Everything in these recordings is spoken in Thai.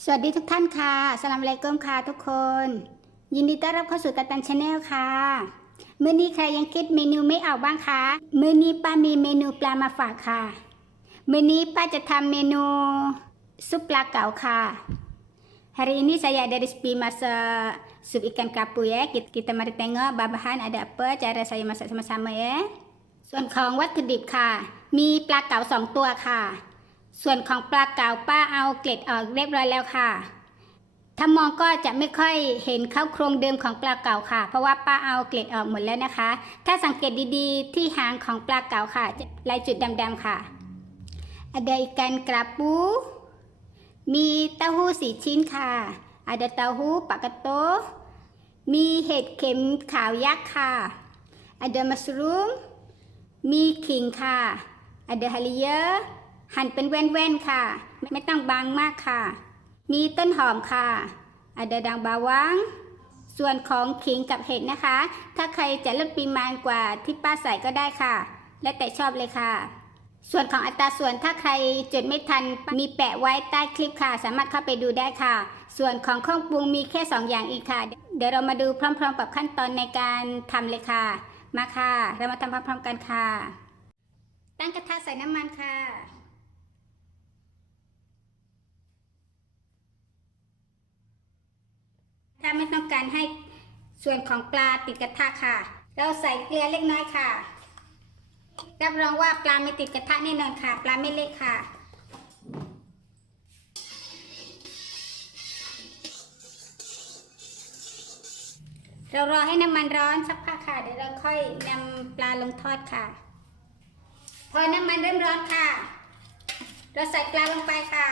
สวัสดีทุกท่านค่ะสลามอะลัยกุมค่ะทุกคน ยินดีต้อนรับเข้าสู่กัตันชาแนลค่ะมื้อนี้ใครยังคิดเมนูไม่ออกบ้างคะมื้อนี้ป้ามีเมนูปลามาฝากค่ะมื้อนี้ป้าจะทำเมนูซุปปลาเก๋าค่ะ Hari ini saya ada resipi masak sup ikan kapu ya. Kita, kita mari tengok bahan ada apa, cara saya masak sama-sama ya. ส่วนของวัตถุดิบค่ะ มีปลาเก๋าสองตัวค่ะ ส่วนของปลาเก๋าป้าเอาเกล็ดออกเรียบร้อยแล้วค่ะ ถ้ามองก็จะไม่ค่อยเห็นเข้าโครงเดิมของปลาเก๋าค่ะ เพราะว่าป้าเอาเกล็ดออกหมดแล้วนะคะ ถ้าสังเกตดีๆ ที่หางของปลาเก๋าค่ะจะลายจุดดำๆค่ะ ada ikan kerapu มีเต้าหู้สี่ชิ้นค่ะ ada เต้าหู้ปากกโต มีเห็ดเข็มขาวยักษ์ค่ะ ada mushroom มีขิงค่ะ ada halia หั่นเป็นแว่นๆค่ะ ไม่ต้องบางมากค่ะ มีต้นหอมค่ะ ada ดังบาวังส่วนของขิงกับเห็ดนะคะ ถ้าใครจะลดปริมาณกว่าที่ป้าใส่ก็ได้ค่ะ และแต่ชอบเลยค่ะ ส่วนของอัตราส่วนถ้าใครจดไม่ทันมีแปะไว้ใต้คลิปค่ะ สามารถเข้าไปดูได้ค่ะ ส่วนของเครื่องปรุงมีแค่ 2 อย่างอีกค่ะ เดี๋ยวเรามาดูพร้อมๆ กับขั้นตอนในการทำเลยค่ะ มาค่ะ เรามาทำพร้อมๆกันค่ะ ตั้งกระทะใส่น้ำมันค่ะ ถ้าไม่ต้องการให้ส่วนของปลาติดกระทะค่ะ เราใส่เกลือเล็กน้อยค่ะ รับรองว่าปลาไม่ติดกระทะแน่นอนค่ะ ปลาไม่เล็กค่ะ เรารอให้น้ำมันร้อนสักพักค่ะ เดี๋ยวเราค่อยนำปลาลงทอดค่ะ พอน้ำมันเริ่มร้อนค่ะ เราใส่ปลาลงไปค่ะ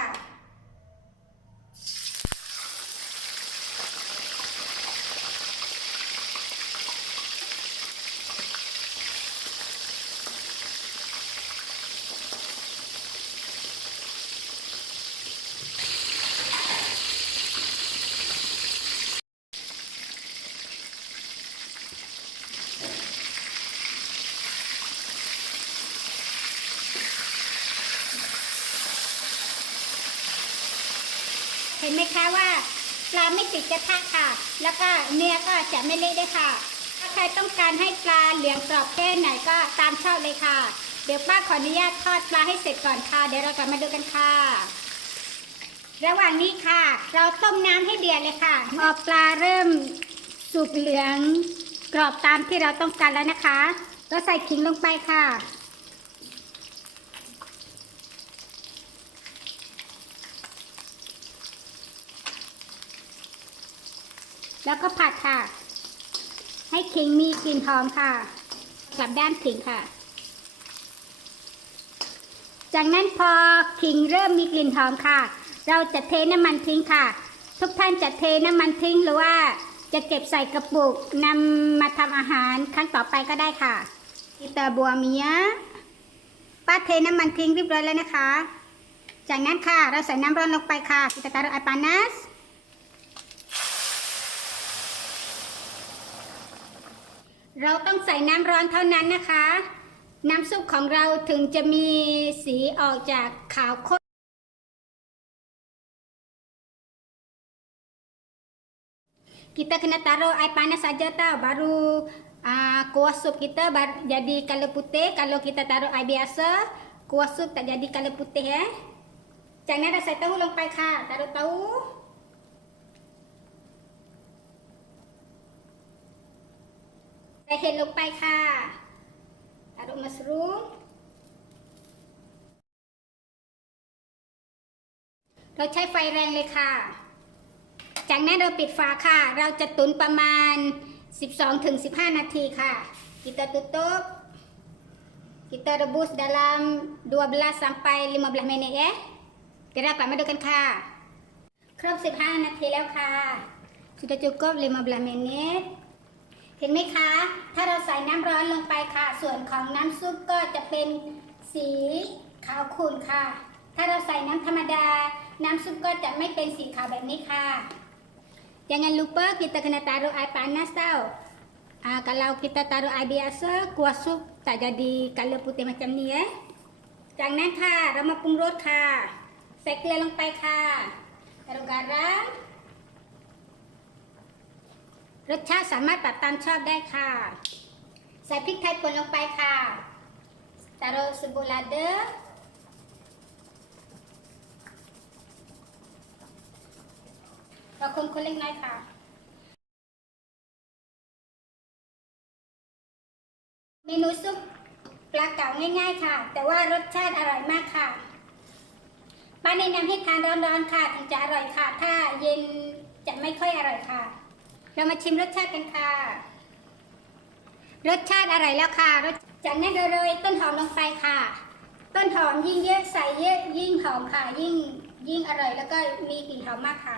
เห็นไหมคะว่า ปลาไม่ติดกระทะค่ะ แล้วก็เนื้อก็จะไม่เละด้วยค่ะ ถ้าใครต้องการให้ปลาเหลืองกรอบแค่ไหนก็ตามชอบเลยค่ะ เดี๋ยวป้าขออนุญาตทอดปลาให้เสร็จก่อนค่ะ เดี๋ยวเรากลับมาดูกันค่ะ ระหว่างนี้ค่ะ เราต้มน้ำให้เดือดเลยค่ะพอปลาเริ่มสุกเหลืองกรอบตามที่เราต้องการแล้วนะคะ เราใส่ขิงลงไปค่ะ แล้วก็ผัดค่ะ ให้ขิงมีกลิ่นหอมค่ะกลับด้านขิงค่ะ จากนั้นพอขิงเริ่มมีกลิ่นหอมค่ะ เราจะเทน้ำมันทิ้งค่ะ ทุกท่านจะเทน้ำมันทิ้งหรือว่าจะเก็บใส่กระปุกนำมาทำอาหารครั้งต่อไปก็ได้ค่ะอิตาบัวเมียป้าเทน้ำมันทิ้งเรียบร้อยแล้วนะคะ จากนั้นค่ะเราใส่น้ำร้อนลงไปค่ะกิตาตารุไอปานัส เราต้องใส่น้ำร้อนเท่านั้นนะคะ น้ำซุปของเราถึงจะมีสีออกจากขาวข้น kita kena taruh air panas saja tau baru uh, kuah sup kita bar, jadi color putih kalau kita taruh air biasa kuah sup tak jadi color putih eh จากนั้นเราใส่เต้าหู้ลงไปค่ะ taruh เต้าหู้ ส่เห็ดลงไปค่ะตารุมัสรูมเราใช้ไฟแรงเลยค่ะ จากนั้นเราปิดฝาค่ะ เราจะตุนประมาณ 12-15 นาทีค่ะ kita tutup kita rebus dalam 12 sampai 15 menit ya เดี๋ยวเรากลับมาดูกันค่ะ ครบ 15 นาทีแล้วค่ะ sudah cukup 15 menit เห็นไหมคะ ถ้าเราใส่น้ำร้อนลงไปค่ะ ส่วนของน้ำซุปก็จะเป็นสีขาวขุ่นค่ะ ถ้าเราใส่น้ำธรรมดา น้ำซุปก็จะไม่เป็นสีขาวแบบนี้ค่ะ Jangan lupa kita kena taruh air panas tau. Ah, kalau kita taruh air biasa, kuah sup tak jadi color putih macam ni eh. จากนั้นค่ะ เรามาปรุงรสค่ะ ใส่เกลือลงไปค่ะ taruh garam รสชาติสามารถปรับตามชอบได้ค่ะ ใส่พริกไทยป่นลงไปค่ะ taruh sebuah lada เราคนคนเล็กน้อยค่ะ เมนูซุปปลาเก๋าง่ายๆค่ะ แต่ว่ารสชาติอร่อยมากค่ะป้าแนะนำให้ทานร้อนๆค่ะ ถึงจะอร่อยค่ะ ถ้าเย็นจะไม่ค่อยอร่อยค่ะ เรามาชิมรสชาติกันค่ะ รสชาติอร่อยแล้วค่ะรสจากนั้นเราโรยต้นหอมลงไปค่ะ ต้นหอมยิ่งเยอะใส่เยอะยิ่งหอมค่ะ ยิ่งยิ่งอร่อยแล้วก็มีกลิ่นหอมมากค่ะ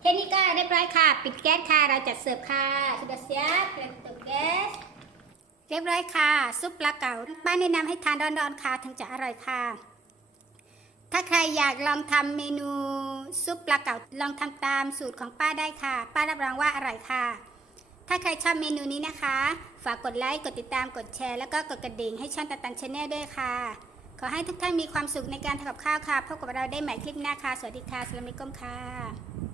แค่นี้ก็เรียบร้อยค่ะ ปิดแก๊สค่ะ เราจัดเสิร์ฟค่ะ sudah siap kita tutup gas เเรียบร้อยค่ะ ซุปปลาเก๋าป้าแนะนำให้ทานร้อนๆค่ะถึงจะอร่อยค่ะ ถ้าใครอยากลองทำเมนูซุปปลาเก๋าลองทำตามสูตรของป้าได้ค่ะ ป้ารับรองว่าอร่อยค่ะ ถ้าใครชอบเมนูนี้นะคะ ฝากกดไลค์ กดติดตาม กดแชร์ แล้วก็กดกระดิ่งให้ช่องตันตันชาแนลด้วยค่ะ ขอให้ทุกท่านมีความสุขในการทำกับข้าวค่ะ พบกับเราได้ใหม่คลิปหน้าค่ะ สวัสดีค่ะสลามิก้มค่ะ